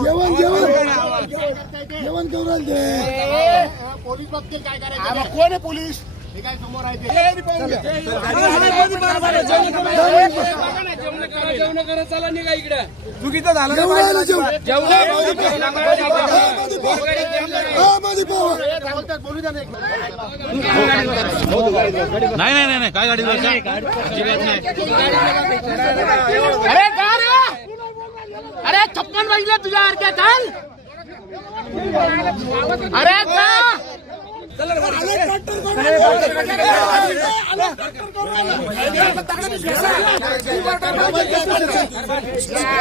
जेवण जेवण. जेवण करून राहिले पोलीस बघतील काय करायचं कोण आहे पोलीस? हे काय समोर आहे. चुकीचं झालं जेवण राहिलं जेवण. हा माझी पाव हे बोलतात, बोलू द्या ना एक मिनिट. नाही नाही नाही नाही. काय गाडी अजिबात नाही अरे का रे अरे छप्पन वाजले तुझ्या अर्ध्या चाल अरे का